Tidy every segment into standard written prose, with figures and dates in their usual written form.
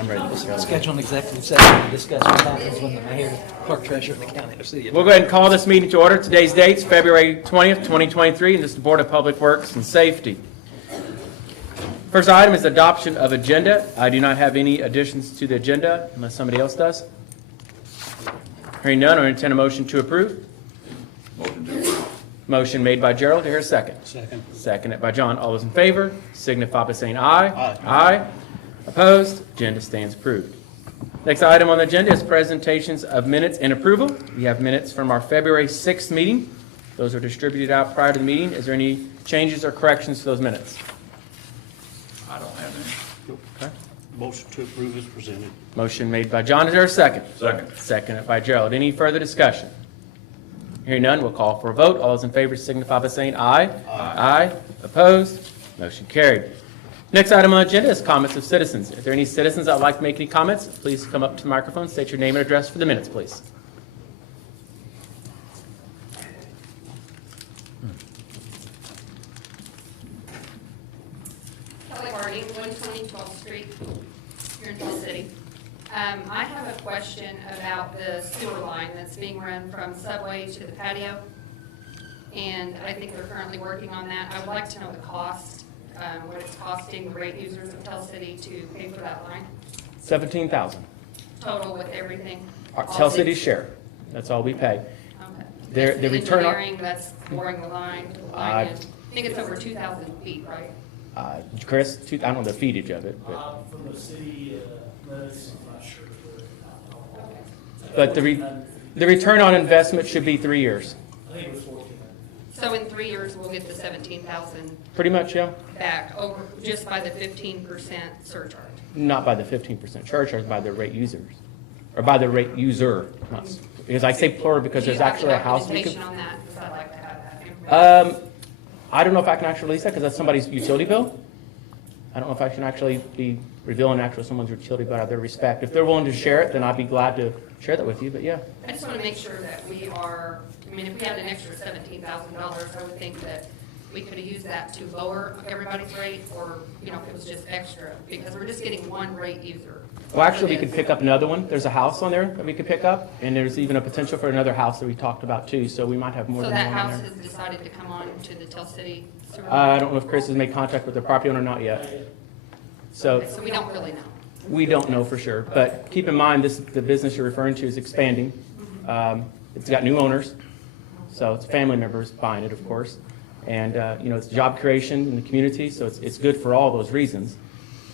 I'm ready to go. Schedule an executive session to discuss what happens when the mayor, clerk treasurer of the county or city. We'll go ahead and call this meeting to order. Today's date's February 20th, 2023, and this is the Board of Public Works and Safety. First item is adoption of agenda. I do not have any additions to the agenda unless somebody else does. Hearing none, I entertain a motion to approve. Motion to approve. Motion made by Gerald. Do I hear a second? Second. Seconded by John. All those in favor signify by saying aye. Aye. Aye. Opposed? Agenda stands approved. Next item on the agenda is presentations of minutes and approval. We have minutes from our February 6th meeting. Those are distributed out prior to the meeting. Is there any changes or corrections to those minutes? I don't have any. Okay. Motion to approve is presented. Motion made by John. Is there a second? Second. Seconded by Gerald. Any further discussion? Hearing none, we'll call for a vote. All those in favor signify by saying aye. Aye. Opposed? Motion carried. Next item on the agenda is comments of citizens. If there are any citizens that would like to make any comments, please come up to the microphone, state your name and address for the minutes, please. Kelly Harding, 120 12th Street, here in Hill City. I have a question about the sewer line that's being run from Subway to the patio. And I think they're currently working on that. I would like to know the cost, what it's costing the rate users of Tell City to pay for that line, $17,000. total with everything. Our all Tell things. City's share. That's all we pay. Okay. Their- That's the return on- engineering, that's boring the line, to the line in. I think it's over 2,000 feet, right? Chris, I don't know the feetage of it, From the city limits, I'm not sure. but the return on investment should be 3 years. I think it was 1,400. So in 3 years, we'll get the 17,000 Pretty much, yeah. back over, just by the 15% surcharge. Not by the 15% surcharge, by the rate users, or by the rate user. Not- Because I say plural because there's actually a house. Do you have documentation on that? Because I'd like to have that information. I don't know if I can actually release that because that's somebody's utility bill. I don't know if I can actually be revealing actually someone's utility bill out of their respect. If they're willing to share it, then I'd be glad to share that with you, but yeah. I just want to make sure that we are, I mean, if we had an extra $17,000, I would think that we could have used that to lower everybody's rate, or, you know, if it was just extra, because we're just getting one rate user. Well, actually, we could pick up another one. There's a house on there that we could pick up, and there's even a potential for another house that we talked about too, so we might have more So than that one on house there. has decided to come on to the Tell City sewer? I don't know if Chris has made contact with the property owner or not yet. So Okay, so we don't really know. we don't know for sure, but keep in mind, the business you're referring to is expanding. It's got new owners, so it's family members buying it, of course. And, it's job creation in the community, so it's good for all those reasons.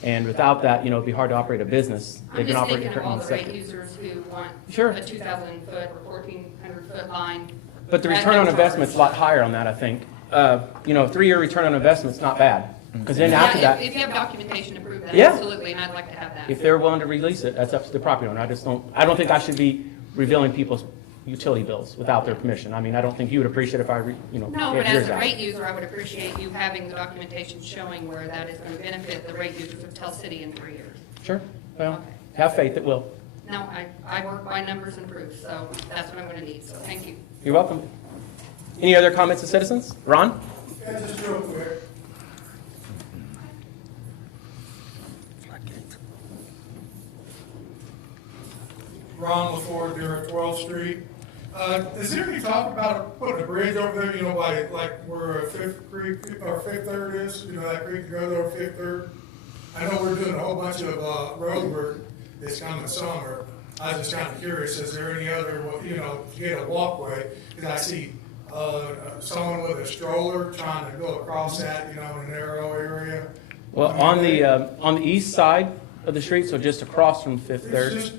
And without that, it'd be hard to operate a business. They've I'm been just operating thinking of all currently the in the rate sector. users who want Sure. a 2,000-foot or 1,400-foot line. But the at return no on investment's a charge. lot higher on that, I think. A 3-year return on investment's not bad. Because then Yeah, after that, if you have documentation to prove that, Yeah. absolutely, and I'd like to have that. if they're willing to release it, that's up to the property owner. I don't think I should be revealing people's utility bills without their permission. I mean, I don't think you would appreciate if I, No, gave but as yours a out. rate user, I would appreciate you having the documentation showing where that is going to benefit the rate users of Tell City in 3 years. Sure, well, Okay. have faith, it will. No, I work by numbers and proofs, so that's what I'm going to need, so thank you. You're welcome. Any other comments of citizens? Ron? Yeah, just real quick. Ron LaFord there at 12th Street. Is there any talk about putting a bridge over there, like where Fifth Creek, or Fifth Third is, that creek that goes over Fifth Third? I know we're doing a whole bunch of road work this coming summer. I was just kind of curious, is there any other, to get a walkway? Because I see someone with a stroller trying to go across that, in a narrow area. Well, on the east side of the street, so just across from Fifth It's Third, just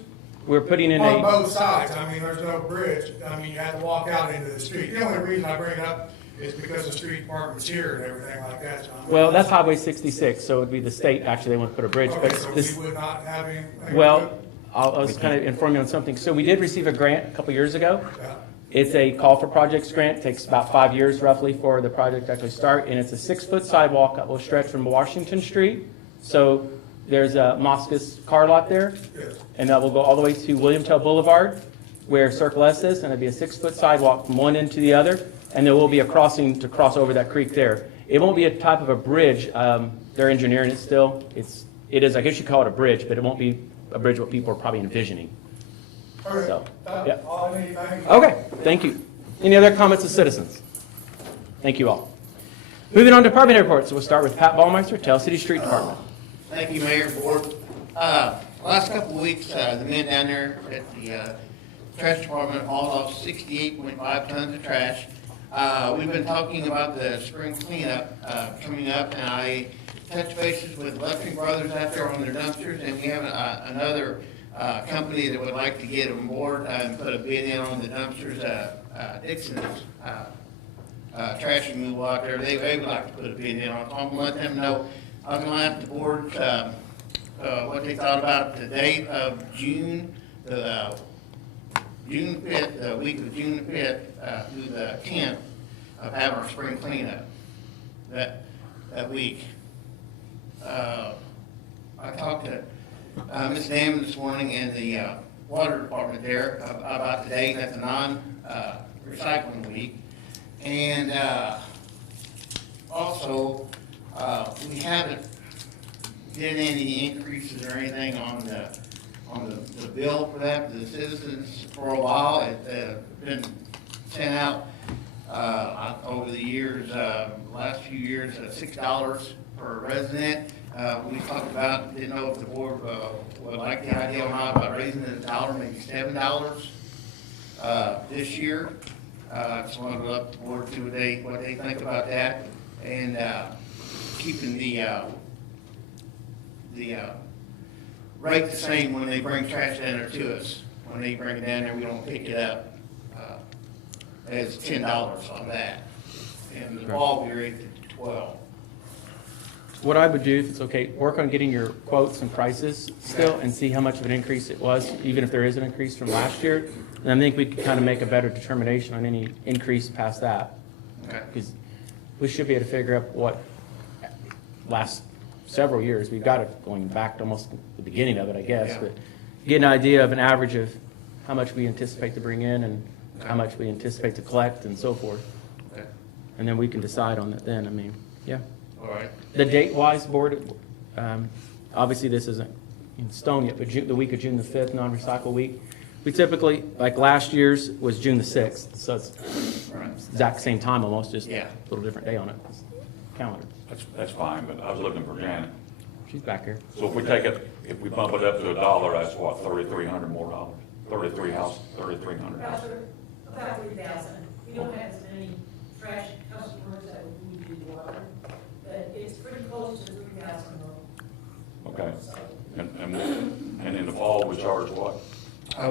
we're putting in on a, both sides. I mean, there's no bridge. I mean, you have to walk out into the street. The only reason I bring it up is because the street department's here and everything like that, John. well, that's Highway 66, so it'd be the state, actually, they want to put a bridge. Okay, But so this, we would not have anything. well, I'll just kind of inform you on something. So we did receive a grant a couple years ago. Yeah. It's a call for projects grant. It takes about 5 years roughly for the project to actually start. And it's a 6-foot sidewalk that will stretch from Washington Street. So there's a Moscas car lot there. Yes. And that will go all the way to William Tell Boulevard, where Circle S is. And it'll be a 6-foot sidewalk from one end to the other. And there will be a crossing to cross over that creek there. It won't be a type of a bridge. They're engineering it still. It is, I guess you call it a bridge, but it won't be a bridge what people are probably envisioning. Okay, So, that's yeah. all I need, thank you. Okay, thank you. Any other comments of citizens? Thank you all. Moving on to department head reports, we'll start with Pat Ballmeister, Tell City Street Department. Thank you, Mayor, Board. Last couple of weeks, the men down there at the trash department hauled off 68.5 tons of trash. We've been talking about the spring cleanup coming up, and I touched bases with Electric Brothers out there on their dumpsters, and we have another company that would like to get on board and put a bid in on the dumpsters. Dixon's trash removal out there, they would like to put a bid in on. So I'm gonna let them know. I'm gonna let the board what they thought about the date of June, June 5th, the week of June 5th through the 10th of having our spring cleanup that week. I talked to Ms. Damon this morning in the water department there about the date. That's a non-recycling week. And also, we haven't did any increases or anything on the bill for that for the citizens for a while. It's been sent out over the years, last few years, $6 per resident. We talked about, didn't know if the board would like the idea or not about raising it $1, maybe $7 this year. Just wanted to let the board see what they think about that, and keeping the rate the same when they bring trash down there to us. When they bring it down there, we don't pick it up as $10 on that. And the fall we raised it to 12. What I would do, if it's okay, work on getting your quotes and prices still and see how much of an increase it was, even if there is an increase from last year. And I think we could kind of make a better determination on any increase past that. Okay. Because we should be able to figure out what last several years, we've got it going back to almost the beginning of it, I guess. Yeah. But get an idea of an average of how much we anticipate to bring in and how much we anticipate to collect and so forth. Okay. And then we can decide on that then. I mean, yeah. All right. The date-wise, board, obviously this isn't in stone yet, but the week of June the 5th, non-recycle week. We typically, like last year's was June the 6th, so it's exact same time almost, just Yeah. a little different day on it, calendar. That's fine, but I was looking for Janet. She's back here. So if we take it, if we bump it up to $1, that's what, $3,300 more dollars? $3,300. About 3,000. We don't have as many trash customers that we do water, but it's pretty close to 3,000 more. Okay. And in the fall, we charge what?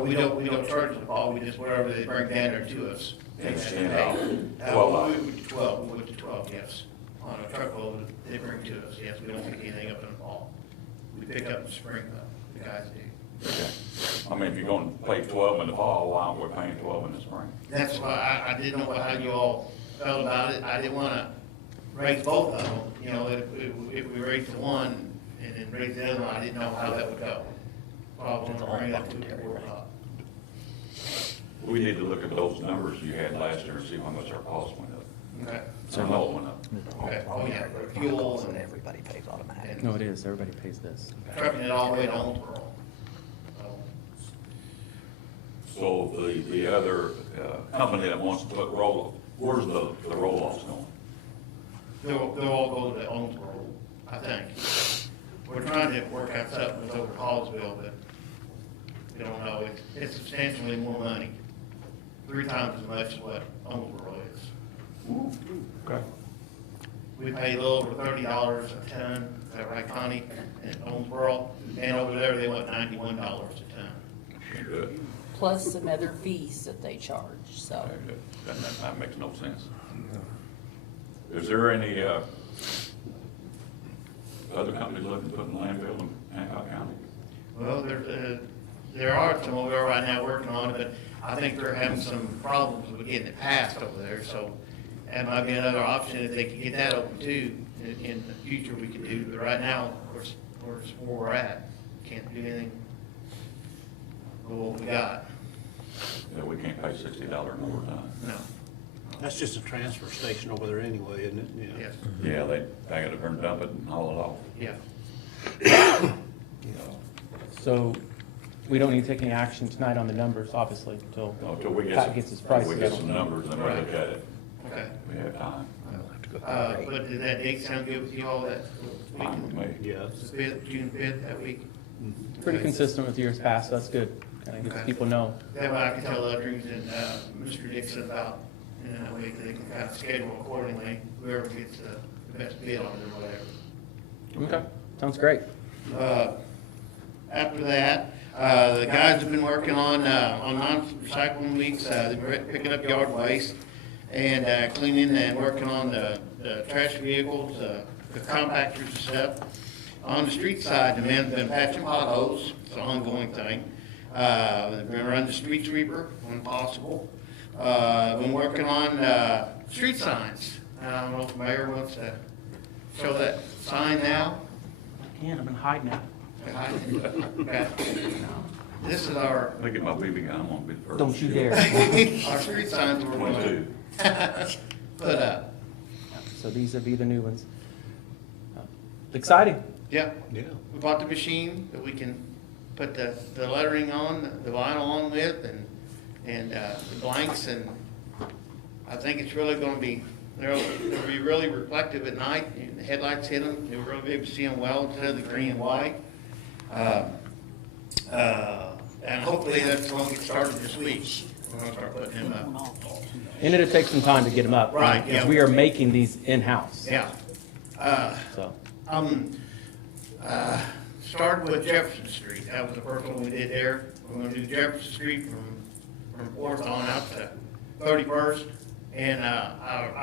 We don't charge the fall, we just, whatever they bring down there to us. It's And $10. $12. We went to 12, yes. On a truckload, they bring to us, yes, we don't pick anything up in the fall. We pick up in the spring, though, the guys do. Okay. I mean, if you're going to pay 12 in the fall, why aren't we paying 12 in the spring? That's why I didn't know how you all felt about it. I didn't want to raise both of them. You know, if we raised the one and then raised the other one, I didn't know how that would go. Probably want to bring that to the board. We need to look at those numbers you had last year and see how much our cost went up. Okay. So I know it went up. Okay. Oh, yeah, fuel and Everybody pays automatic. No, it is. Everybody pays this. trucking it all the way to Owensboro. So, So the other company that wants to put roll-off, where's the roll-offs going? they'll all go to Owensboro, I think. We're trying to work out something with over Hallsville, but we don't know. It's substantially more money, 3 times as much as what Owensboro is. Okay. We pay a little over $30 a ton, is that right, Connie, in Owensboro? And over there, they want $91 a ton. Good. Plus some other fees that they charge, so. Okay, good. That makes no sense. Is there any other companies looking to put in landfill in Hancock County? Well, there are some over there right now working on it, but I think they're having some problems with getting it passed over there, so that might be another option if they could get that open too. In the future, we could do, but right now, we're just where we're at. Can't do anything with what we got. Yeah, we can't pay $60 an overtime. No. That's just a transfer station over there anyway, isn't it? Yeah. Yes. Yeah, they got to dump it and haul it off. Yeah. So we don't need to take any action tonight on the numbers, obviously, until Until we get Pat some, gets his until prices. we get some numbers and then we look at it. Okay. We have time. But did that date sound good with you all that Fine with week? me. Yeah. The 5th, June 5th, that week? Pretty consistent with years past, so that's good. Kind of gets Okay. people know. That way I can tell Udrings and Mr. Dixon about, and that way they can kind of schedule accordingly, whoever gets the best bid on it or whatever. Okay, sounds great. After that, the guys have been working on non-recycling weeks, they've been picking up yard waste and cleaning and working on the trash vehicles, the compactors and stuff. On the street side, the men's been patching potholes, it's an ongoing thing. They've been running the street sweeper when possible. Been working on street signs. I don't know if the mayor wants to show that sign now. I can, I've been hiding it. Okay. This is our, Let me get my BB gun, I want to be the first. Don't you dare. our street signs we're going 22. to put up. So these would be the new ones. Exciting. Yeah, Yeah. we bought the machine that we can put the lettering on, the vinyl on with, and the blanks, and I think it's really gonna be, it'll be really reflective at night, and the headlights hit them, you'll really be able to see them well instead of the green and white. And hopefully that's gonna get started this week. We're gonna start putting them up. And it'll take some time to get them up. Right, Because yeah. we are making these in-house, Yeah. so. Started with Jefferson Street, that was the first one we did there. We're gonna do Jefferson Street from 4th on out to 31st. And,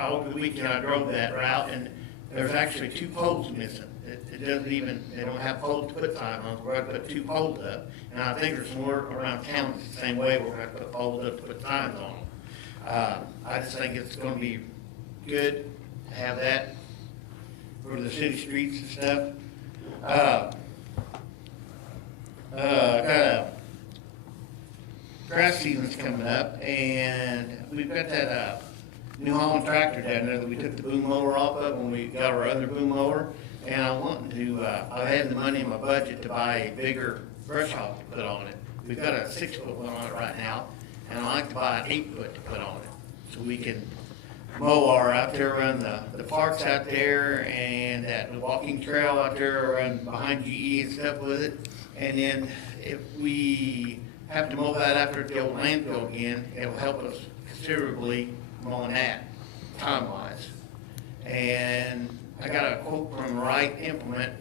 over the weekend I drove that route, and there's actually 2 poles missing. It doesn't even, they don't have poles to put signs on, so we're gonna put 2 poles up. And I think there's more around town that's the same way, we're gonna put poles up to put signs on them. I just think it's gonna be good to have that for the city streets and stuff. Grass season's coming up, and we've got that, New Holland tractor down there that we took the boom mower off of when we got our other boom mower. And I want to, I had the money in my budget to buy a bigger brush hog to put on it. We've got a 6-foot one on it right now, and I'd like to buy an 8-foot to put on it. So we can mow our out there around the parks out there and that walking trail out there around behind GE and stuff with it. And then if we have to mow that after the old landfill again, it'll help us considerably mowing that, time-wise. And I got a quote from Wright Implement.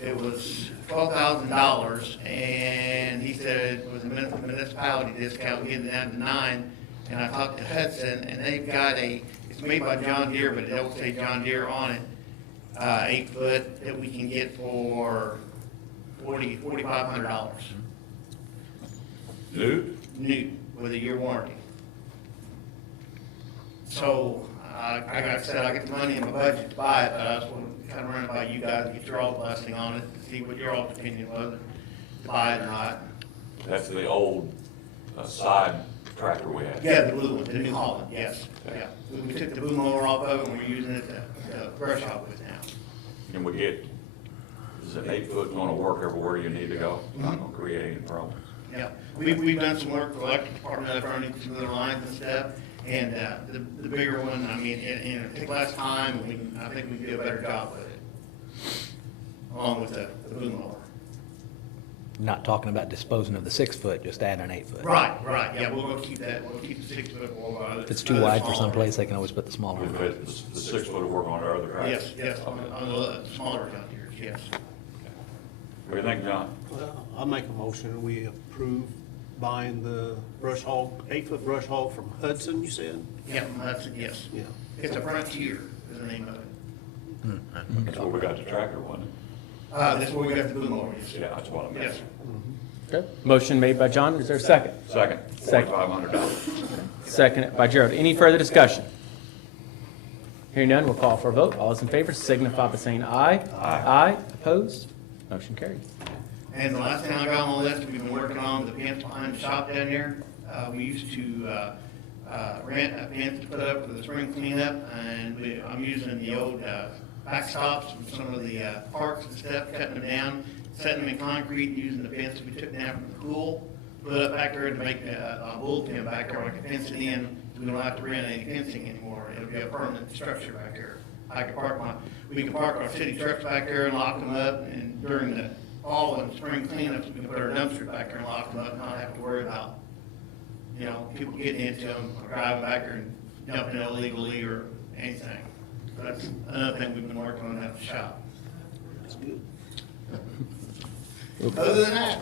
It was $12,000, and he said it was a municipality discount, getting it down to 9. And I talked to Hudson, and they've got it's made by John Deere, but it don't say John Deere on it, 8-foot that we can get for $4,500. New? New, with a year warranty. So, like I said, I get the money in my budget to buy it, but I just want to kind of run it by you guys, get your all blessing on it, to see what your all's opinion was, to buy it or not. That's the old side tractor we had. Yeah, the blue one, the New Holland, yes, yeah. We took the boom mower off of it, and we're using it to brush hog with now. Can we get, is an 8-foot gonna work everywhere you need to go? Not gonna create any problems. Yeah, we've done some work for the electric department, up running some of their lines and stuff, and the bigger one, I mean, it took less time, and I think we can do a better job with it, along with the boom mower. Not talking about disposing of the 6-foot, just adding an 8-foot. Right, yeah, we'll keep that, we'll keep the 6-foot or. If it's too wide for someplace, they can always put the smaller We one. put the 6-foot will work on our other tractor. Yes, on the smaller John Deere's, yes. What do you think, John? Well, I'll make a motion, we approve buying the brush hog, 8-foot brush hog from Hudson, you said? Yeah, that's it, yes. Yeah. It's a Frontier, is the name of it. That's where we got the tractor, wasn't it? That's where we got the boom mower, yes. Yeah, that's what I meant. Yes. Okay. Motion made by John, is there a second? Second, Second. $4,500. Second by Gerald. Any further discussion? Hearing none, we'll call for a vote. All those in favor signify by saying aye. Aye. Opposed? Motion carried. And the last thing I got on the list, we've been working on the fence behind the shop down there. We used to rent a fence to put up for the spring cleanup, and I'm using the old backstops from some of the parks and stuff, cutting them down. setting them in concrete, using the fence we took down from the pool, put it back there and make a bullpen back there, like a fence it in. We don't have to rent any fencing anymore. It'll be a permanent structure back there. We can park our city trucks back there and lock them up, and during the fall and spring cleanups, we can put our dumpster back there and lock them up and not have to worry about, people getting into them or driving back there and dumping illegally or anything. That's another thing we've been working on at the shop. That's good. Other than that,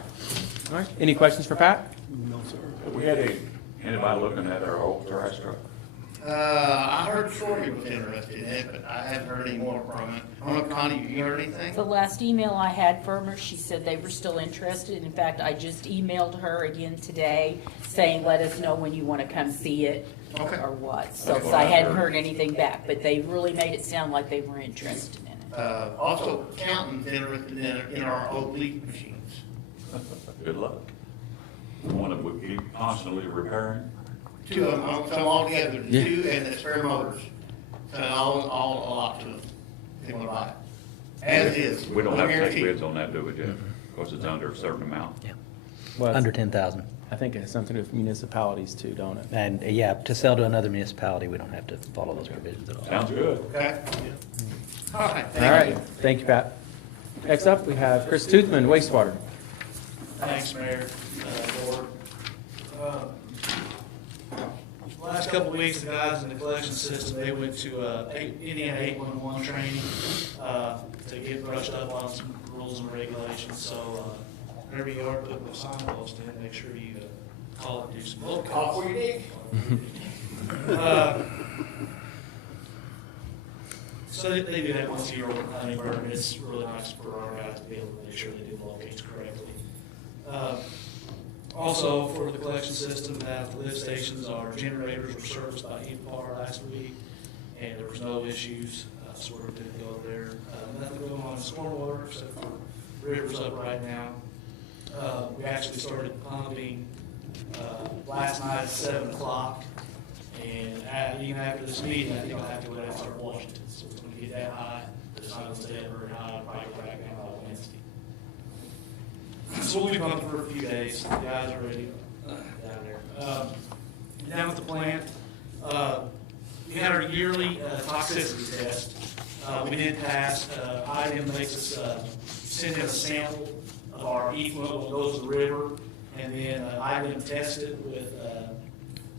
All right, any questions for Pat? No, sir. Have we had anybody looking at our old trash truck? I heard Shorty was interested in it, but I haven't heard any more from it. I don't know, Connie, you heard anything? The last email I had from her, she said they were still interested. In fact, I just emailed her again today saying, let us know when you want to come see it Okay. or what. So, That's 'cause what I I hadn't heard. heard anything back, but they really made it sound like they were interested in it. Also, accountants interested in our old leaf machines. Good luck. One that we keep constantly repairing. Two of them, so all together, the Yeah. two and the spare motors. So all a lot to them. They want to buy it. As is. We don't have to take Guaranteed. bids on that, do we, Jeff? Of course, it's under a certain amount. Well, it's- Under 10,000. I think it has something to do with municipalities too, don't it? And yeah, to sell to another municipality, we don't have to follow those provisions at all. Sounds good. Okay? All right, All thank right, you. thank you, Pat. Next up, we have Chris Toothman, Wastewater. Thanks, Mayor, Board. Last couple of weeks, the guys in the collection system, they went to Indiana 811 training to get brushed up on some rules and regulations. So whenever you are putting a signpost in, make sure you call it, do some roll Call call. for your dig. So they do that once a year with Honeyburn, and it's really nice for our guys to be able to make sure they do the locates correctly. Also, for the collection system, at the lift stations, our generators were serviced by EPAR last week, and there was no issues, so we're good to go there. Nothing going on in stormwater, except for rivers up right now. We actually started pumping last night at 7 o'clock, and even after this meeting, I think I'll have to go down and start washing it. So it's gonna get that high, but it's not gonna stay up very high, I'll probably go back down by Wednesday. So we'll be pumping for a few days, the guys are ready down there. Down at the plant, we had our yearly toxicity test. We did pass, IDEM makes us send in a sample of our effluent that goes to the river, and then IDEM tests it with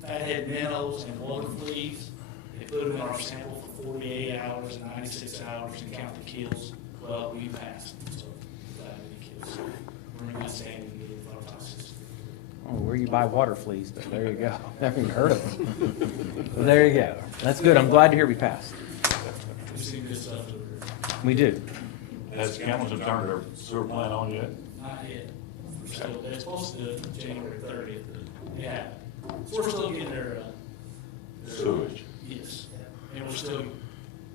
fathead minnows and water fleas. They put them in our sample for 48 hours and 96 hours and count the kills. Well, we passed, so without any kills. We're in good standing with our toxicity. Oh, where you buy water fleas, but there you go. Never even heard of them. Well, there you go. That's good. I'm glad to hear we passed. We see good stuff over there. We do. Has Campbellton turned their sewer plant on yet? Not yet. We're still, they're supposed to do it January 30th. Yeah. So we're still getting their Sewage. yes. And we're still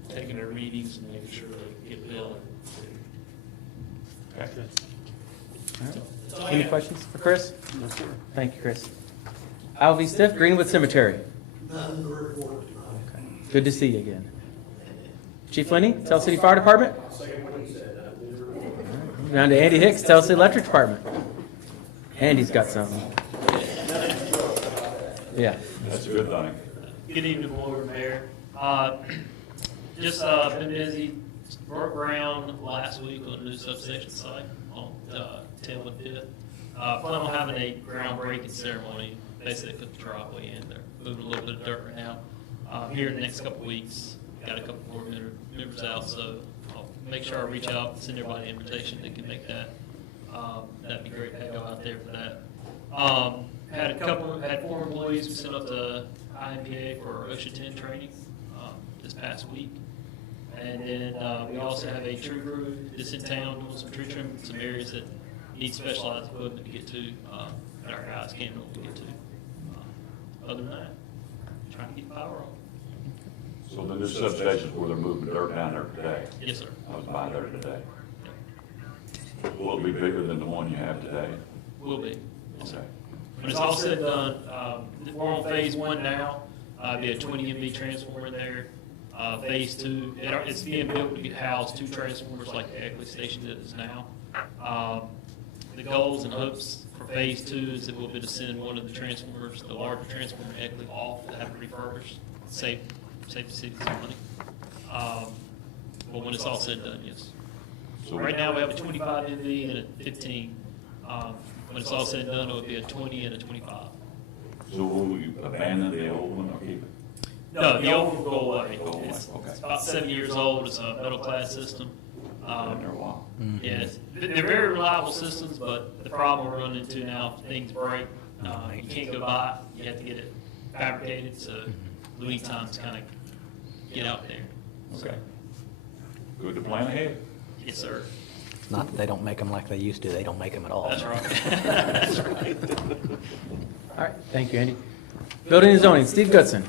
taking their readings and making sure they get billed. Okay. All right. That's all I Any got. questions for Chris? No, sir. Thank you, Chris. Alvy Stiff, Greenwood Cemetery. Nothing to report tonight. Good to see you again. Chief Lenny, Tell City Fire Department. Second what he said, Down to Andy Hicks, Tell City Electric Department. Andy's got something. Yeah. That's a good thing. Good evening, Board, Mayor. Just been busy, broke ground last week on a new substation site on 10/5. Plan on having a groundbreaking ceremony, basically put the driveway in there, moving a little bit of dirt right now. Here in the next couple of weeks, got a couple more members out, so I'll make sure I reach out, send everybody an invitation that can make that. That'd be great to go out there for that. Had 4 employees who sent up to IMPA for our OSHA 10 training this past week. And then we also have a tree crew that's in town doing some tree trimming in some areas that need specialized equipment to get to, that our guys can't normally get to. Other than that, trying to keep power on. So the new substations where they're moving dirt down there today? Yes, sir. I was by there today. Will it be bigger than the one you have today? Will be. Yes, sir. Okay. When it's all said and done, we're on phase 1 now. Be a 20 MV transformer in there. Phase 2, it's being built to house 2 transformers like the Eckley station is now. The goals and hopes for Phase 2 is that we'll be to send one of the transformers, the larger transformer Eckley, off to have it refurbished, save the city some money. But when it's all said and done, yes. So right now we have a 25 MV and a 15. When it's all said and done, it'll be a 20 and a 25. So will you abandon the old one or keep it? No, the old will go away. Go away, It's okay. about 7 years old. It's a middle class system. Been there a while. Yes, they're very reliable systems, but the problem we're running into now, if things break, you can't go buy it. You have to get it fabricated, so the lead times kind of get out there. Okay. Good to plan ahead. Yes, sir. It's not that they don't make them like they used to, they don't make them at all. That's right. That's right. All right, thank you, Andy. Building and zoning, Steve Goodson.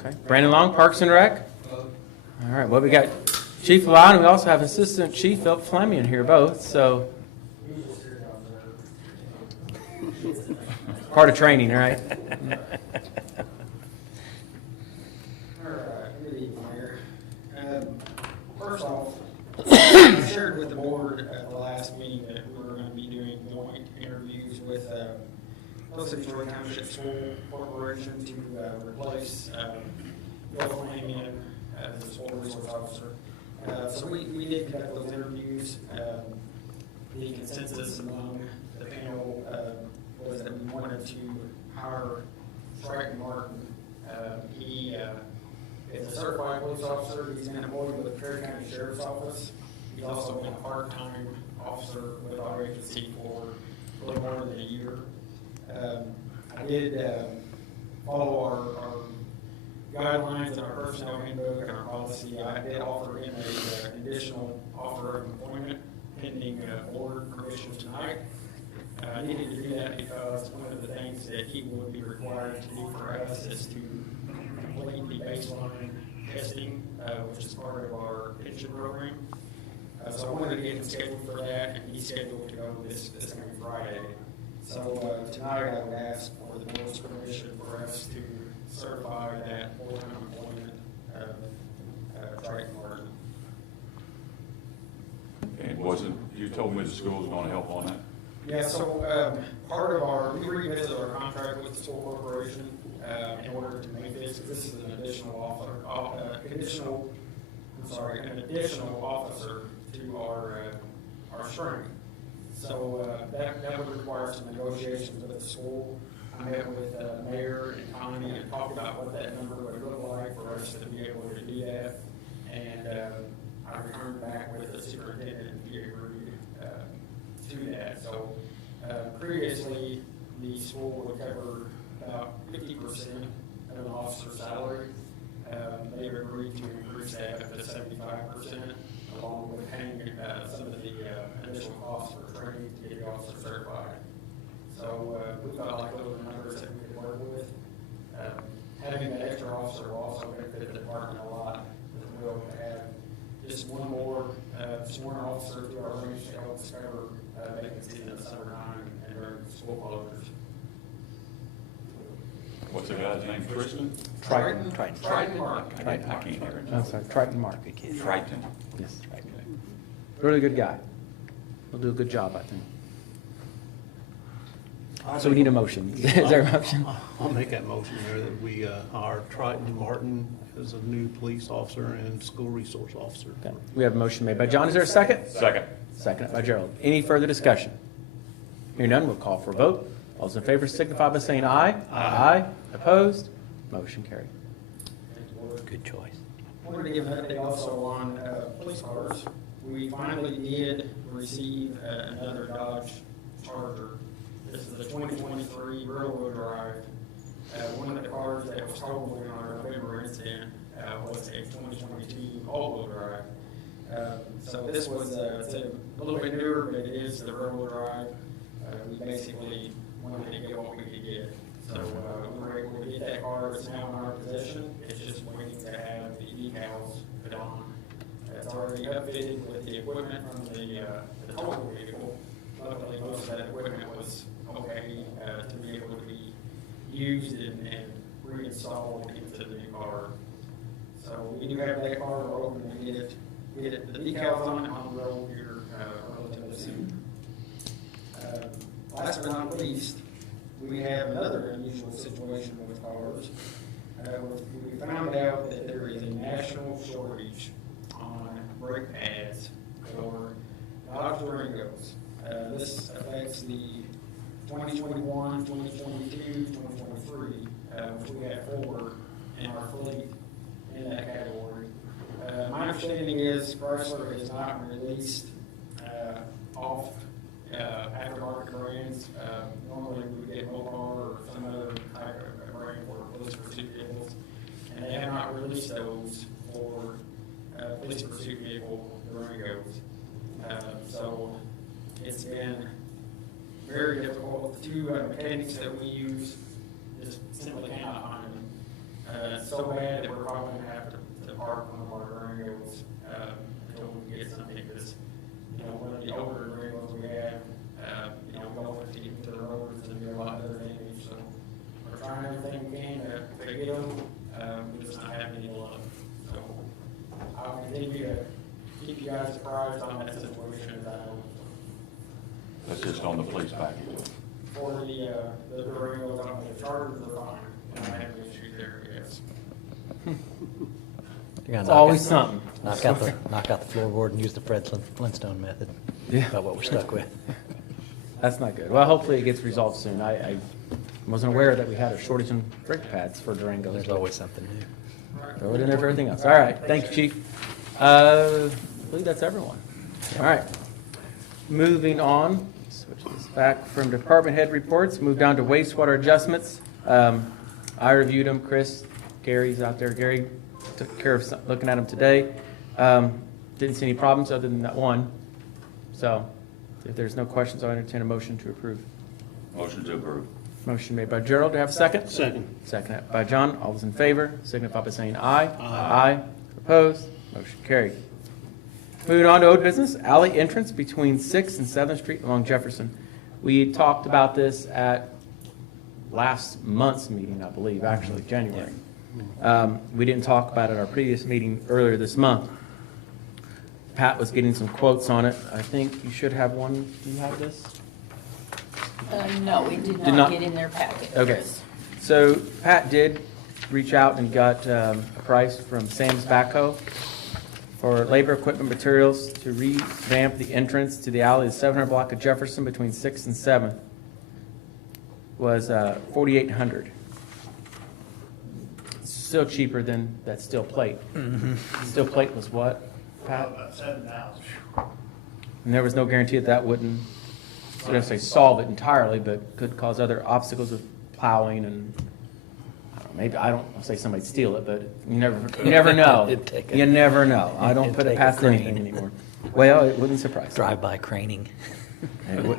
Okay, Brandon Long, Parks and Rec. All right, well, we got Chief Lyon, and we also have Assistant Chief Philip Fleming here both, so. Part of training, right? All right, good evening, Mayor. First off, I shared with the board at the last meeting that we were going to be doing joint interviews with Troy Township School Corporation to replace Bill Flanagan as the school resource officer. So we did conduct those interviews. The consensus among the panel was that we wanted to hire Triton Martin. He is a certified police officer. He's been employed with the Perry County Sheriff's Office. He's also been a part-time officer with our agency for a little more than a year. I did follow our guidelines in our personnel handbook and our policy. I did offer him an additional offer of employment pending board permission tonight. I needed to do that because one of the things that he would be required to do for us is to complete the baseline testing, which is part of our pension program. So I wanted to get him scheduled for that, and he's scheduled to go this coming Friday. So tonight I would ask for the board's permission for us to certify that full-time employment of Triton Martin. And wasn't, you told me the school's gonna help on that? Yeah, so part of we revisited our contract with the school corporation in order to make this is an additional an additional officer to our string. So that would require some negotiations with the school. I met with the mayor and Connie and talked about what that number would look like for us to be able to do that. And I returned back with the superintendent and he agreed to that. So previously, the school would cover about 50% of an officer's salary. They agreed to increase that up to 75%, along with paying some of the additional costs for training to get the officer certified. So we felt like those were numbers that we could work with. Having that extra officer will also benefit the department a lot, with the will to have just one more sworn officer to our range to help us cover vacancies in the summertime and during school closures. What's the guy's name, Tristan? Triton. Triton Mark. I can't hear it. I'm sorry, Triton Mark. Triton. Yes. Really good guy. He'll do a good job, I think. So we need a motion. Is there a motion? I'll make that motion there that we hire Triton Martin as a new police officer and school resource officer. Okay. We have a motion made by John. Is there a second? Second. Second by Gerald. Any further discussion? Hearing none, we'll call for a vote. All those in favor signify by saying aye. Aye. Opposed? Motion carried. Good choice. I wanted to give an update also on police cars. We finally did receive another Dodge Charger. This is the 2023 rear-wheel drive. One of the cars that was totaled in our November incident was a 2022 all-wheel drive. So this was it's a little bit newer, but it is the rear-wheel drive. We basically wanted to get what we could get. So we were able to get that car. It's now in our possession. It's just waiting to have the decals put on. It's already upfitted with the equipment from the total vehicle. Luckily, most of that equipment was okay to be able to be used and reinstalled into the new car. So So we do have that car, we're hoping to get the decals on the road here relatively soon. Last but not least, we have another unusual situation with cars. We found out that there is a national shortage on brake pads for Dodge Durangos. This affects the 2021, 2022, 2023, which we have 4 in our fleet in that category. My understanding is Chrysler has not released off aftermarket brands. Normally we would get Mopar or some other type of brand for police pursuit vehicles, and they have not released those for police pursuit vehicle Durangos. So it's been very difficult. The 2 mechanics that we use just simply cannot find them. It's so bad that we're probably going to have to park one of our Durangos until we get something, because one of the older Durangos we have, going to get into the roads and do a lot of other damage. So we're trying everything we can to get them. We're just not having any luck. So I'll continue to keep you guys surprised on that situation as I know. That's just on the police package. For the Durangos on the chargers are fine. And I have issues there, yes. It's always something. Knock out the floorboard and use the Fred Flintstone method. Yeah. About what we're stuck with. That's not good. Well, hopefully it gets resolved soon. I wasn't aware that we had a shortage in brake pads for Durangos. There's always something new. Throw it in there for everything else. All right, thank you, Chief. I believe that's everyone. All right. Moving on, switch this back from department head reports, move down to wastewater adjustments. I reviewed them. Chris, Gary's out there. Gary took care of looking at them today. Didn't see any problems other than that one. So if there's no questions, I'll entertain a motion to approve. Motion to approve. Motion made by Gerald. Do I have a second? Second. Second by John. All those in favor signify by saying aye. Aye. Opposed? Motion carried. Moving on to old business, alley entrance between 6th and 7th Street along Jefferson. We talked about this at last month's meeting, I believe, actually, January. We didn't talk about it at our previous meeting earlier this month. Pat was getting some quotes on it. I think you should have one. Do you have this? No, it did Did not not- get in their packet. Okay. So Pat did reach out and got a price from Sam's Backhoe for labor, equipment, materials to revamp the entrance to the alley, the 700 block of Jefferson between 6th and 7th. Was $4,800. Still cheaper than that steel plate. Steel plate was what, Pat? About 7,000. And there was no guarantee that wouldn't, I don't say solve it entirely, but could cause other obstacles with plowing and, I don't know, maybe, I don't say somebody'd steal it, but you never know. It'd take a- You never know. I don't it'd put it take a past crane. anything anymore. Well, it wouldn't surprise me. Drive-by craning. It would-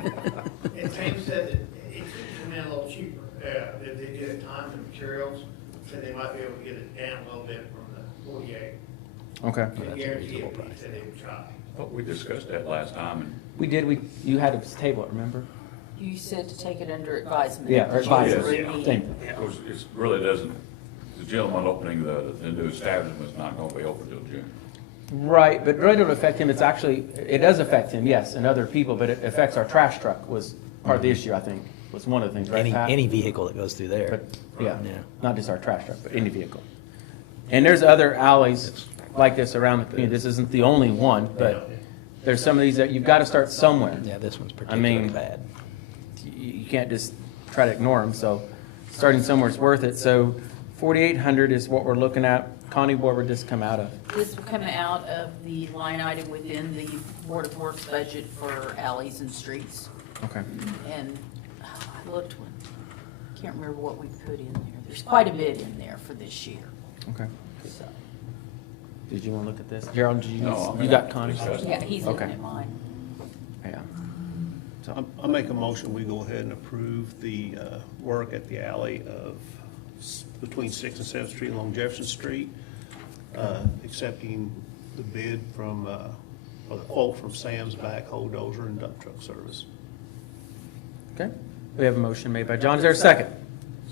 And Tim said that it could come in a little cheaper, if they get it timed and materials, so they might be able to get it down a little bit from the 48. Okay. They guarantee it, he said they would try. But we discussed that last time, and We did, you had to table it, remember? You said to take it under advisement. Yeah, or advisement. Yes. Same. of course, it really doesn't, the gentleman opening the new establishment's not gonna be open till June. Right, but really don't affect him. It's actually, it does affect him, yes, and other people, but it affects our trash truck was part of the issue, I think, was one of the things, right, Pat? Any vehicle that goes through there. But, yeah, Yeah. not just our trash truck, but any vehicle. And there's other alleys like this around the community. This isn't the only one, but there's some of these that you've got to start somewhere. Yeah, this one's I mean, particularly bad. You can't just try to ignore them, so starting somewhere is worth it. So 4,800 is what we're looking at. Connie, where would this come out of? This will come out of the line item within the Board of Works budget for alleys and streets. Okay. And I looked, can't remember what we put in there. There's quite a bit in there for this year. Okay. So, Did you want to look at this? Gerald, did you, No, you got Connie? yeah, he's looking Okay. at mine. Yeah. So, I'll make a motion, we go ahead and approve the work at the alley of between 6th and 7th Street along Jefferson Street, accepting the bid from, or the quote from Sam's Backhoe Dozer and Dump Truck Service. okay. We have a motion made by John. Is there a second?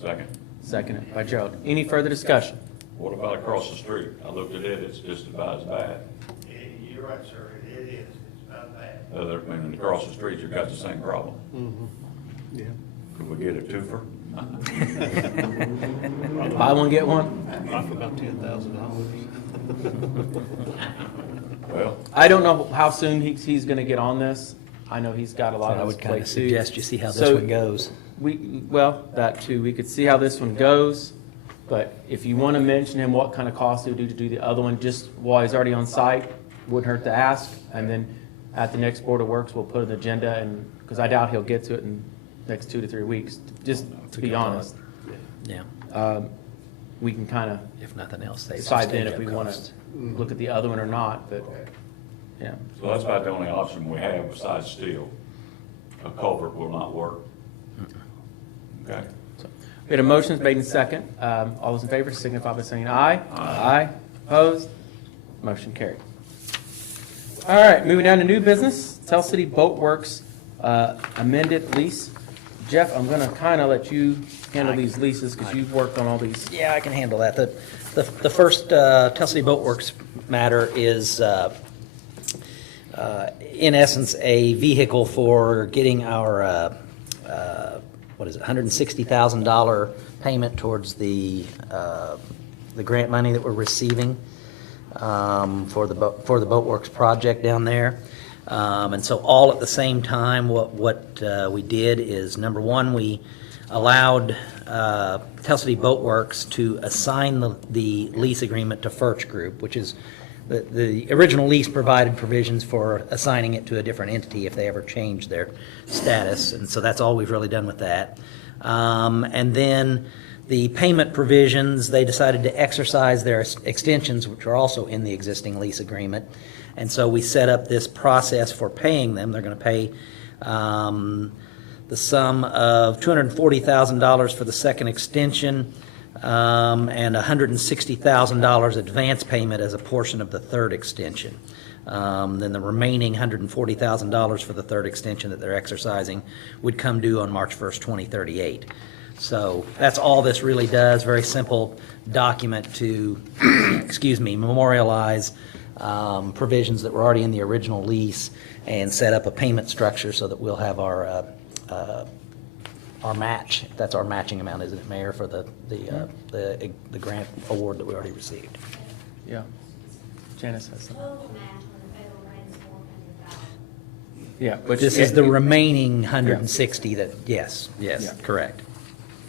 Second. Seconded by Gerald. Any further discussion? What about across the street? I looked at it, it's just about as bad. You're right, sir, it is, it's about bad. And across the street, you've got the same problem. Yeah. Could we get a twofer? Buy one, get one? Not for about $10,000. Well, I don't know how soon he's gonna get on this. I know he's got a lot I on his would kind plate of too. suggest you see how this So- one goes. Well, that too. We could see how this one goes, but if you want to mention him what kind of cost it would do to do the other one, just while he's already on site, wouldn't hurt to ask. And then at the next Board of Works, we'll put an agenda, and, because I doubt he'll get to it in the next 2 to 3 weeks, just to be honest. Yeah, We can kind of if nothing else, saves decide then if stage-up we want costs. to look at the other one or not, but, yeah. so that's about the only option we have besides steel. A culvert will not work. Okay. We had a motion made in second. All those in favor signify by saying aye. Aye. Opposed? Motion carried. All right, moving down to new business, Tell City Boatworks amended lease. Jeff, I'm going to kind of let you handle these leases because you've worked on all these. Yeah, I can handle that. The first Tell City Boatworks matter is, in essence, a vehicle for getting our, what is it, $160,000 payment towards the grant money that we're receiving for the Boatworks project down there. And so all at the same time, what we did is, number one, we allowed Tell City Boatworks to assign the lease agreement to Firch Group, which is the original lease provided provisions for assigning it to a different entity if they ever change their status, and so that's all we've really done with that. And then the payment provisions, they decided to exercise their extensions, which are also in the existing lease agreement, and so we set up this process for paying them. They're going to pay the sum of $240,000 for the second extension, and $160,000 advance payment as a portion of the third extension. Then the remaining $140,000 for the third extension that they're exercising would come due on March 1st, 2038. So that's all this really does, very simple document to, memorialize provisions that were already in the original lease and set up a payment structure so that we'll have our match. That's our matching amount, isn't it, Mayor, for the grant award that we already received? Yeah. Janice has some. Total match on the federal grant is $400,000. Yeah, which This is the remaining 160 that, yes, Yeah. correct.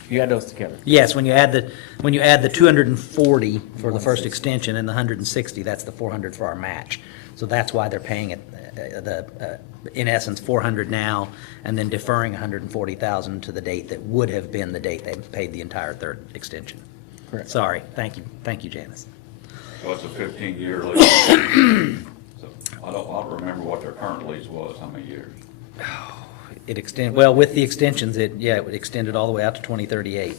You add those together. Yes, when you add the 240 for the first extension and the 160, that's the 400 for our match. So that's why they're paying it, in essence, 400 now, and then deferring 140,000 to the date that would have been the date they paid the entire third extension. Correct. Sorry, thank you, Janice. So it's a 15-year lease. So I don't remember what their current lease was, how many years? Well, with the extensions, it would extend it all the way out to 2038.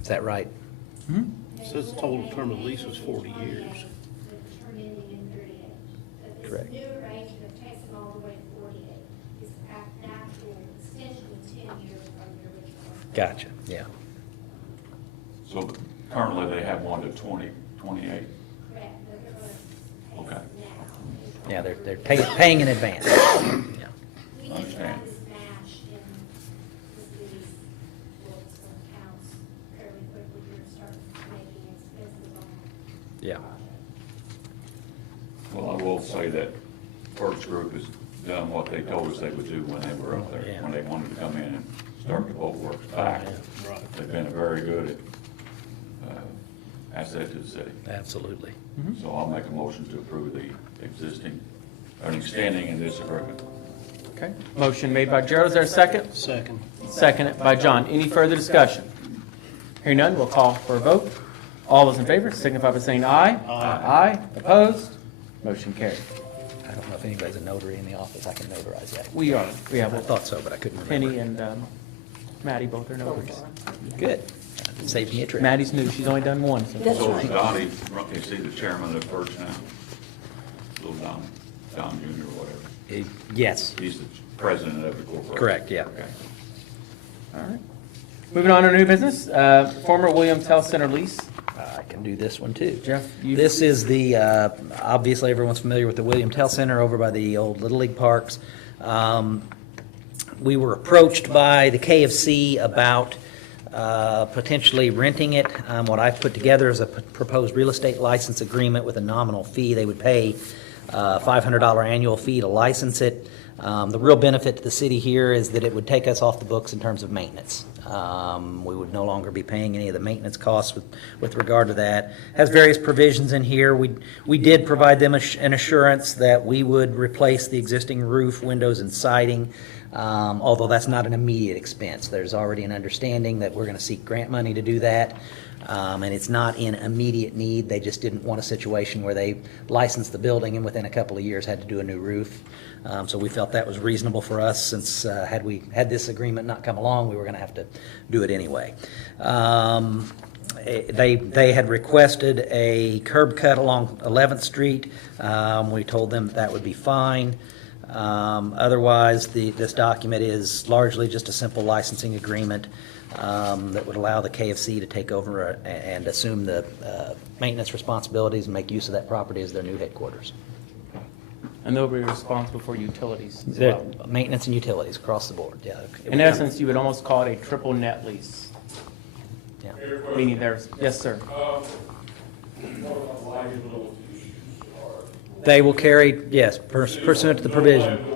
Is that right? It says the total term of the lease was 40 years. The term ending in 38. Correct. This new arrangement takes them all the way to 48. It's an actual extension of 10 years from the original. Gotcha, yeah. So currently they have one to 2028. Correct. They're going to Okay. Yeah, they're paying in advance. Yeah. We need to Understand. have this match in this lease books and accounts fairly quickly here and start making expenses on the Yeah. Well, I will say that First Group has done what they told us they would do when they were up there, Yeah. when they wanted to come in and start the Boatworks back. Right. They've been very good at asset to the city. Absolutely. So I'll make a motion to approve the existing, or extending in this agreement. Okay. Motion made by Gerald. Is there a second? Second. Seconded by John. Any further discussion? Hearing none, we'll call for a vote. All those in favor signify by saying aye. Aye. Opposed? Motion carried. I don't know if anybody's a notary in the office. I can notarize that. We are. We have I thought so, but I couldn't remember. Penny and Maddie both are notaries. Good. Saves me a trip. Maddie's new. She's only done one. That's So right. is Donnie, is he the chairman of First now? Little Don Jr. or whatever. Yes, He's the president of the corporation. correct, yeah. Okay. All right. Moving on to new business, former William Tell Center lease. I can do this one too. Jeff, you. This is the, obviously everyone's familiar with the William Tell Center over by the old Little League parks. We were approached by the KFC about potentially renting it. What I've put together is a proposed real estate license agreement with a nominal fee. They would pay $500 annual fee to license it. The real benefit to the city here is that it would take us off the books in terms of maintenance. We would no longer be paying any of the maintenance costs with regard to that. Has various provisions in here. We did provide them an assurance that we would replace the existing roof, windows, and siding, although that's not an immediate expense. There's already an understanding that we're going to seek grant money to do that, and it's not in immediate need. They just didn't want a situation where they licensed the building and within a couple of years had to do a new roof. So we felt that was reasonable for us, since had we had this agreement not come along, we were going to have to do it anyway. They had requested a curb cut along 11th Street. We told them that would be fine. Otherwise, this document is largely just a simple licensing agreement that would allow the KFC to take over and assume the maintenance responsibilities and make use of that property as their new headquarters. And they'll be responsible for utilities as The well. maintenance and utilities across the board, yeah. In essence, you would almost call it a triple net lease. Yeah. Meaning there's, yes, sir. They will carry, yes, pursuant to the provision.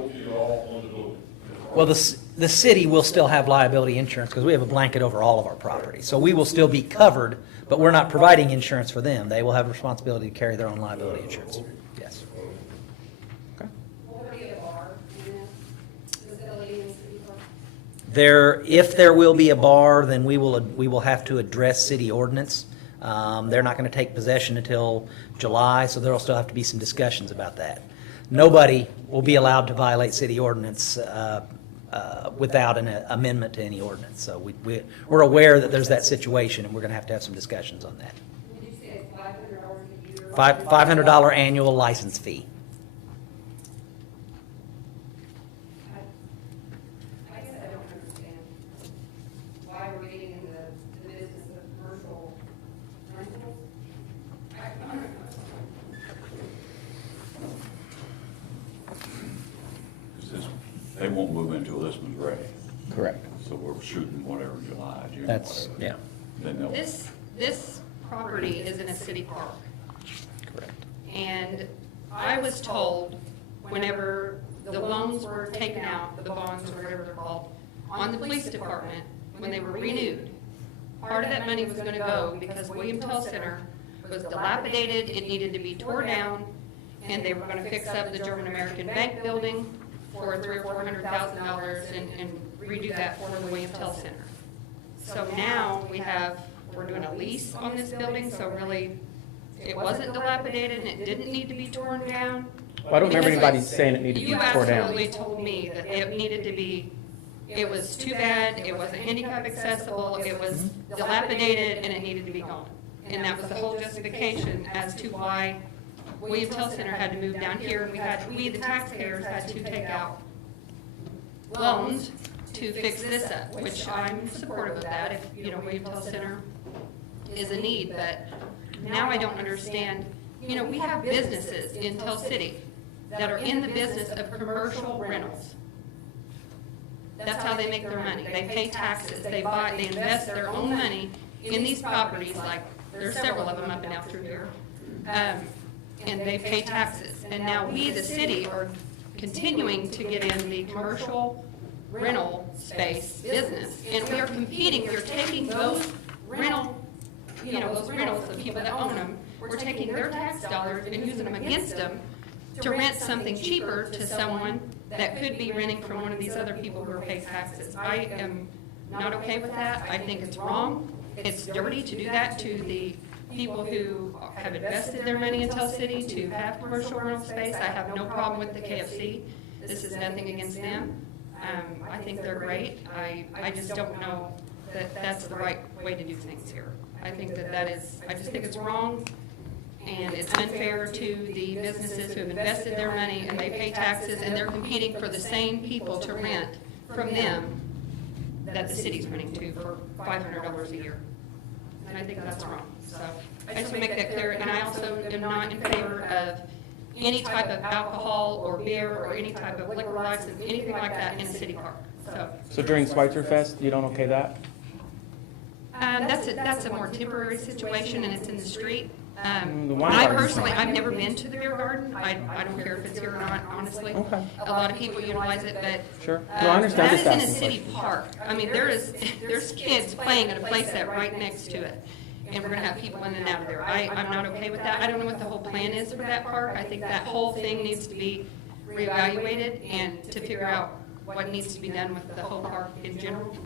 Well, the city will still have liability insurance because we have a blanket over all of our property. So we will still be covered, but we're not providing insurance for them. They will have a responsibility to carry their own liability insurance. Yes. Will there be a bar in this facility in City Park? If there will be a bar, then we will have to address city ordinance. They're not going to take possession until July, so there will still have to be some discussions about that. Nobody will be allowed to violate city ordinance without an amendment to any ordinance. So we're aware that there's that situation, and we're going to have some discussions on that. Did you say it's $500 a year? $500 annual license fee. I guess I don't understand why we're getting in the business of commercial rentals. I don't know. They won't move until this one's ready. Correct. So we're shooting whatever, July, June, That's, whatever. yeah, Then they'll. This property is in a city park. correct. And I was told whenever the loans were taken out, the bonds or whatever they're called, on the police department, when they were renewed, part of that money was gonna go because William Tell Center was dilapidated, it needed to be torn down, and they were gonna fix up the German American Bank building for $300,000 or $400,000 and redo that for the William Tell Center. So now we're doing a lease on this building, so really, it wasn't dilapidated and it didn't need to be torn down. Well, I don't remember Because anybody saying it needed to be You tore down. absolutely told me that it needed to be, it was too bad, it wasn't handicap accessible, it was dilapidated, and it needed to be gone. And that was the whole justification as to why William Tell Center had to move down here, and we the taxpayers had to take out loans to fix this up, which I'm supportive of that, if, William Tell Center is a need, but now I don't understand, we have businesses in Tell City that are in the business of commercial rentals. That's how they make their money. They pay taxes, they invest their own money in these properties, like, there's several of them up and out through here. And they pay taxes. And now we, the city, are continuing to get in the commercial rental space business. And we are competing, we are taking those rentals, the people that own them, we're taking their tax dollars and using them against them to rent something cheaper to someone that could be renting from one of these other people who pay taxes. I am not okay with that. I think it's wrong. It's dirty to do that to the people who have invested their money in Tell City to have commercial rental space. I have no problem with the KFC. This is nothing against them. I think they're great. I just don't know that that's the right way to do things here. I think I just think it's wrong, and it's unfair to the businesses who have invested their money and they pay taxes and they're competing for the same people to rent from them that the city's renting to for $500 a year. And I think that's wrong. So I just want to make that clear. And I also am not in favor of any type of alcohol or beer or any type of liquor license, anything like that in a city park. So during Schweitzer Fest, you don't okay that? That's a more temporary situation, and it's in the street. The wine I garden's personally, not. I've never been to the beer garden. I don't care if it's here or not, honestly. Okay. A lot of people utilize it, but. Sure. No, I understand. That Just is in a asking city questions. park. I mean, there's kids playing at a place that right next to it. And we're gonna have people in and out of there. I'm not okay with that. I don't know what the whole plan is for that park. I think that whole thing needs to be reevaluated and to figure out what needs to be done with the whole park in general.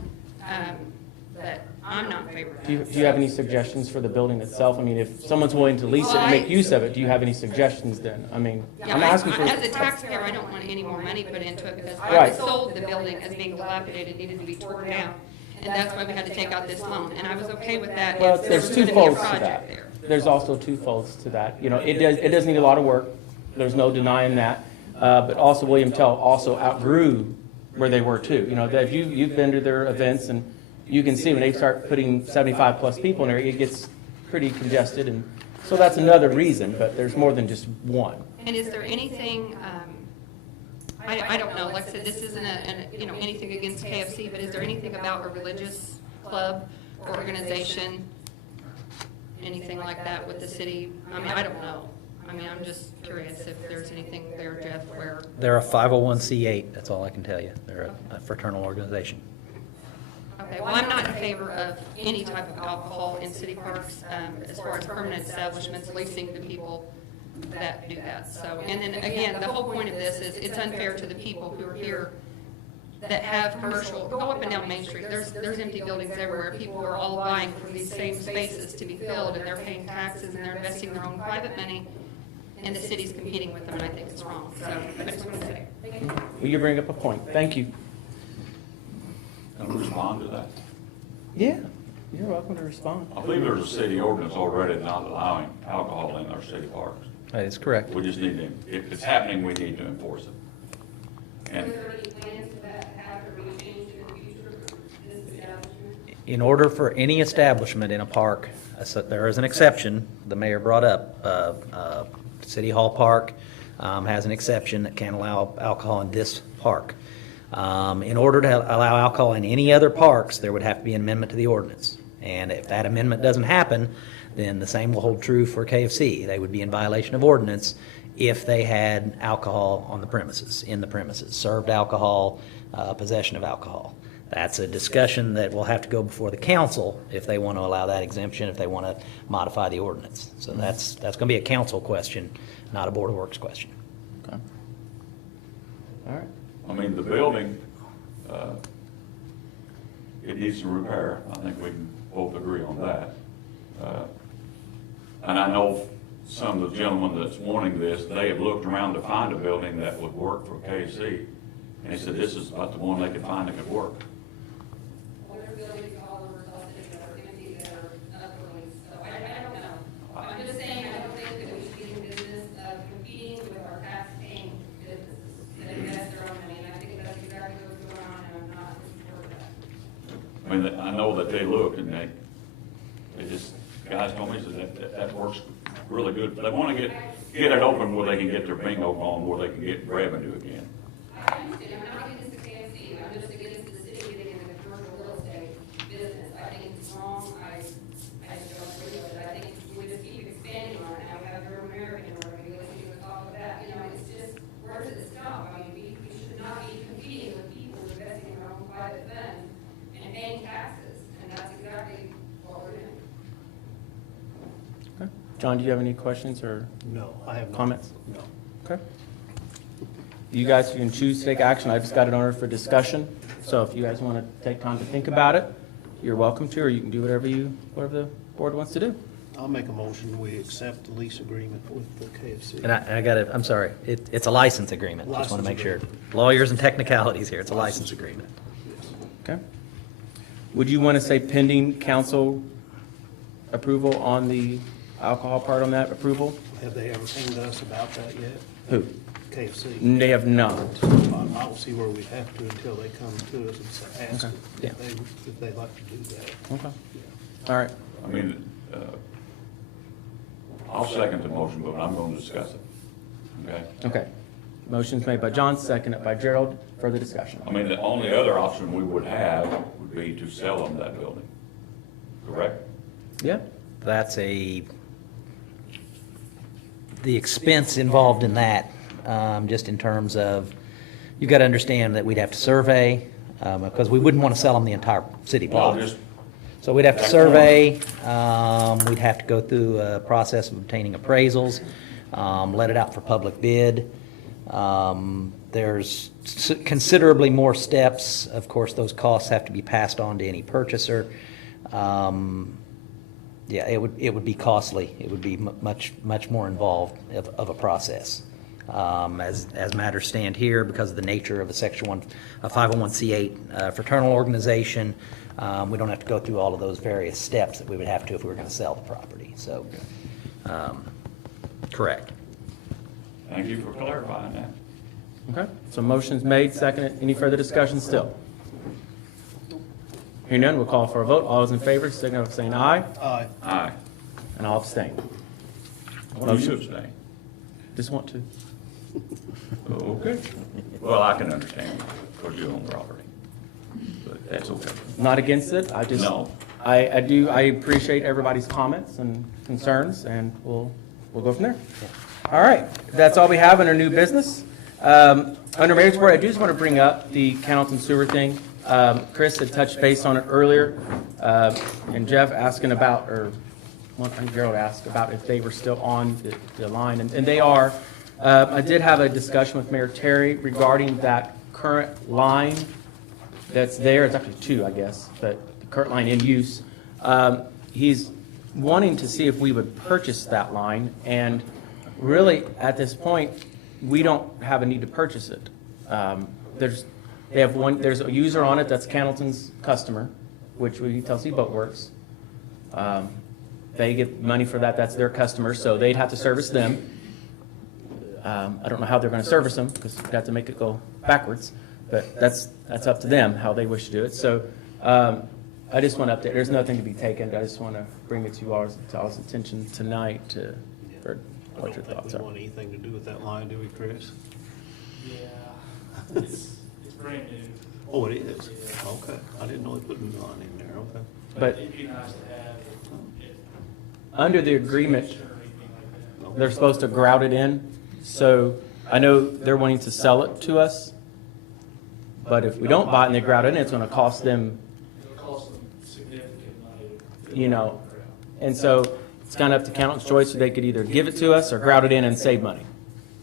But I'm not in favor of that. Do you have any suggestions for the building itself? I mean, if someone's willing to lease it and make use of it, do you have any suggestions then? I mean, Yeah, I'm asking for. As a taxpayer, I don't want any more money put into it because I Right. was sold the building as being dilapidated, needed to be torn down. And that's why we had to take out this loan. And I was okay with that Well, if there there's was two gonna be a folds to project that. there. There's also two folds to that. You know, it does need a lot of work. There's no denying that. But also William Tell also outgrew where they were too. You know, that if you've been to their events and you can see when they start putting 75 plus people in there, it gets pretty congested. And so that's another reason, but there's more than just one. And is there anything, I don't know, like I said, this isn't anything against KFC, but is there anything about a religious club or organization, anything like that with the city? I mean, I don't know. I mean, I'm just curious if there's anything there, Jeff, where, They're a 501c8, that's all I can tell you. They're a fraternal organization. okay, well, I'm not in favor of any type of alcohol in city parks, as far as permanent establishments leasing to people that do that, so. And then, again, the whole point of this is it's unfair to the people who are here that have commercial, go up and down Main Street, there's empty buildings everywhere, people are all vying for these same spaces to be filled, and they're paying taxes, and they're investing their own private money, and the city's competing with them, and I think it's wrong, so, I just want to say. Well, you bring up a point. Thank you. Can I respond to that? Yeah, you're welcome to respond. I believe there's a city ordinance already not allowing alcohol in our city parks. That is correct. We just need to, if it's happening, we need to enforce it. And Is there any plans for that to happen or be changed in the future, this establishment? In order for any establishment in a park, there is an exception, the mayor brought up. City Hall Park has an exception that can't allow alcohol in this park. In order to allow alcohol in any other parks, there would have to be an amendment to the ordinance. And if that amendment doesn't happen, then the same will hold true for KFC. They would be in violation of ordinance if they had alcohol on the premises, in the premises, served alcohol, possession of alcohol. That's a discussion that will have to go before the council if they want to allow that exemption, if they want to modify the ordinance. So that's going to be a council question, not a Board of Works question. Okay. All right. I mean, the building, it needs some repair. I think we can both agree on that. And I know some of the gentlemen that's wanting this, they have looked around to find a building that would work for KC. And they said this is about the one they could find that could work. Well, there are buildings all over the city that are empty, that are up for lease, so I don't know. I'm just saying, I don't think that we should be in business of competing with our tax-paying businesses that invest their own money, and I think that's exactly what's going on, and I'm not in support of that. I mean, I know that they looked and they just, guys told me that works really good. They want to get it open where they can get their bingo on, where they can get revenue again. I understand, I'm not against the KFC, I'm just against the city getting in the commercial real estate business. I think it's wrong, I just don't agree with it. I think we just keep expanding on it, now we have your American, we're gonna be listening to talk about that, it's just, where does it stop? I mean, we should not be competing with people investing in their own private funds and paying taxes, and that's exactly what we're doing. Okay. John, do you have any questions or No, I have no comments? No. Okay. You guys can choose to take action. I just got it on for discussion. So if you guys want to take time to think about it, you're welcome to, or you can do whatever the board wants to do. I'll make a motion, we accept the lease agreement with the KFC. And I got it, I'm sorry, it's a license agreement. Just want to make sure. License Lawyers and technicalities here, it's a license agreement. Okay. Would you want to say pending council approval on the alcohol part on that approval? Have they ever came to us about that yet? Who? KFC? They have not. I don't see where we have to until they come to us and ask Okay. if they'd like to do that. Okay. All right. I mean, I'll second the motion, but I'm going to discuss it. Okay? Okay. Motion's made by John, seconded by Gerald. Further discussion. I mean, the only other option we would have would be to sell them that building. Correct? Yeah. That's the expense involved in that, just in terms of, you've got to understand that we'd have to survey, because we wouldn't want to sell them the entire city Well, block. just, So we'd have to survey, we'd have to go through a process of obtaining appraisals, let it out for public bid. There's considerably more steps. Of course, those costs have to be passed on to any purchaser. Yeah, it would be costly. It would be much more involved of a process. As matters stand here, because of the nature of a 501c8 fraternal organization, we don't have to go through all of those various steps that we would have to if we were going to sell the property. So, correct. thank you for clarifying that. Okay. So motion's made, seconded. Any further discussion still? Hearing none, we'll call for a vote. All those in favor, signify by saying aye. Aye. Aye. And I'll abstain. What do you abstain? Just want to. Okay. Well, I can understand, because you own property, but that's okay. Not against it. I just. No. I appreciate everybody's comments and concerns, and we'll go from there. All right. That's all we have under new business. Under Mayor's Report, I do just want to bring up the kennels and sewer thing. Chris had touched base on it earlier, and Jeff asking about, or I think Gerald asked about if they were still on the line, and they are. I did have a discussion with Mayor Terry regarding that current line that's there. It's actually two, I guess, but the current line in use. He's wanting to see if we would purchase that line, and really, at this point, we don't have a need to purchase it. There's a user on it that's Cannleton's customer, which we tell Boatworks. They get money for that. That's their customer, so they'd have to service them. I don't know how they're going to service them, because we'd have to make it go backwards, but that's up to them how they wish to do it. So I just want to update. There's nothing to be taken. I just want to bring it to all's attention tonight for what your thoughts We are. don't want anything to do with that line, do we, Chris? Yeah, it's brand new. Oh, it is? Okay. I didn't know they put new line in there, okay. But It'd be nice to have it. under the agreement, Or anything like that. they're supposed to grout it in. So I know they're wanting to sell it to us, but if we don't buy it and they grout it in, it's going to cost them, It'll cost them significant money. to you know, and so it's kind of up to Cannleton's choice. So they could either give it to us or grout it in and save money.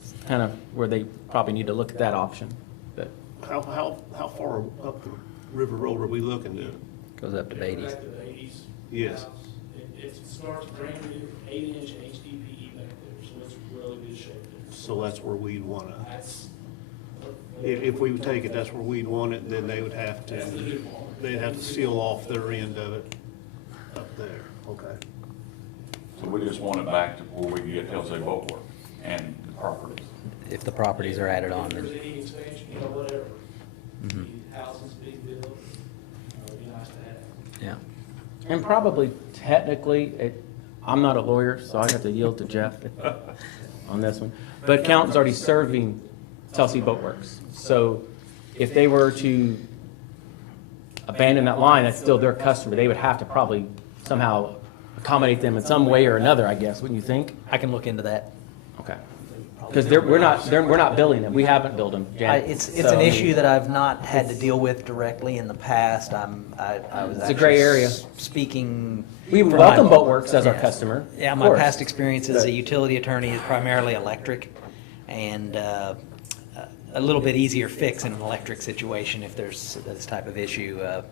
It's kind of where they probably need to look at that option. But How far up the river road are we looking to? Goes up to Back Beatty's. to the 80s. Yes. It starts brand new, 8-inch HDPE back there, so it's really good shape there. So that's where we'd want to, That's. if we would take it, that's where we'd want it, then they would have to, they'd have to seal off their end of it up there, okay. So we just want it back to where we can get Hillside Boatworks and the properties. If the properties are added on, If then. there's any expansion, whatever. Mhm. Houses being built, it'd be nice to have. Yeah. and probably technically, I'm not a lawyer, so I have to yield to Jeff on this one. But Cannleton's already serving Telsey Boatworks. So if they were to abandon that line, that's still their customer. They would have to probably somehow accommodate them in some way or another, I guess, wouldn't you think? I can look into that. Okay. Because we're not billing them. We haven't billed them, Janet. It's So, an I mean, issue that I've not had to deal with directly in the past. I was It's a gray actually area. Speaking. We from welcome my- Boatworks as our Yeah. customer. Yeah, of my course. past experience as But- a utility attorney is primarily electric, and a little bit easier fix in an electric situation if there's this type of issue. A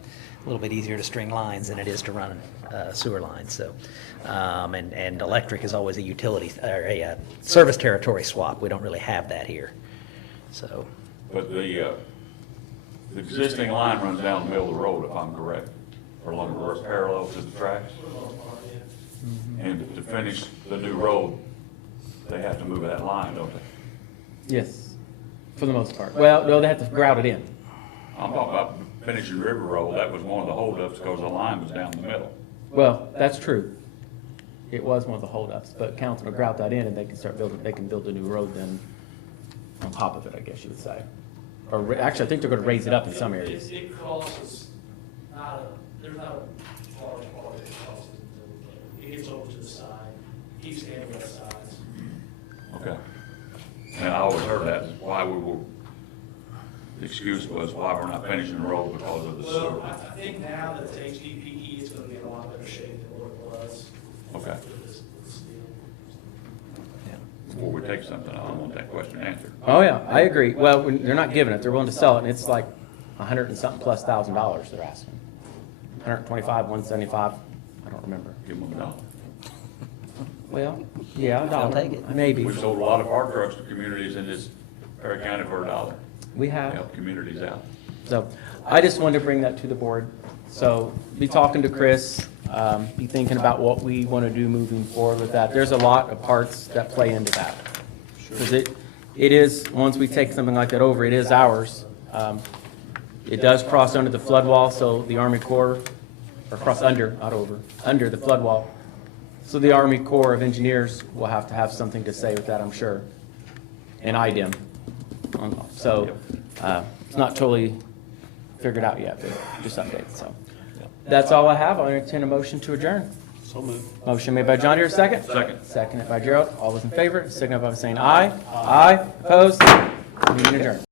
little bit easier to string lines than it is to run sewer lines. So, and electric is always a utility or a service territory swap. We don't really have that here. So, But the existing line runs down the middle of the road, if I'm correct, or along the parallel to the tracks. And to finish the new road, they have to move that line, don't they? Yes. for the most part. Well, no, they have to grout it in. I'm talking about finishing River Road, that was one of the holdups because the line was down the middle. Well, that's true. It was one of the holdups, but council will grout that in and they can start building, they can build a new road then on top of it, I guess you would say. Or, actually, I think they're gonna raise it up in some areas. It crosses, there's not a large part that crosses until it gets over to the side, keeps getting both sides. Okay. And I always heard that, why we were, the excuse was why we're not finishing the road because of the sewer. Well, I think now that it's HDPE, it's gonna be in a lot better shape than what it was. Okay. With this steel. Before we take something, I want that question answered. Oh, yeah, I agree. Well, they're not giving it, they're willing to sell it, and it's like $100 and something plus thousand they're asking. 125, 175, I don't remember. Give them a dollar. Well, yeah, a dollar. I'll take it. Maybe. We've sold a lot of our trucks to communities in this Perry County for $1. We To have. help communities out. So I just wanted to bring that to the board. So be talking to Chris, be thinking about what we want to do moving forward with that. There's a lot of parts that play into that. Because it is, once we take something like that over, it is ours. It does cross under the flood wall, so the Army Corps, or cross under, not over, under the flood wall. So the Army Corps of Engineers will have to have something to say with that, I'm sure. And IDEM. So it's not totally figured out yet, but just updates, so. That's all I have. I'll entertain a motion to adjourn. So moved. Motion made by John Deere, second? Second. Seconded by Gerald. All those in favor, signify by saying aye. Aye. Opposed? Meeting adjourned.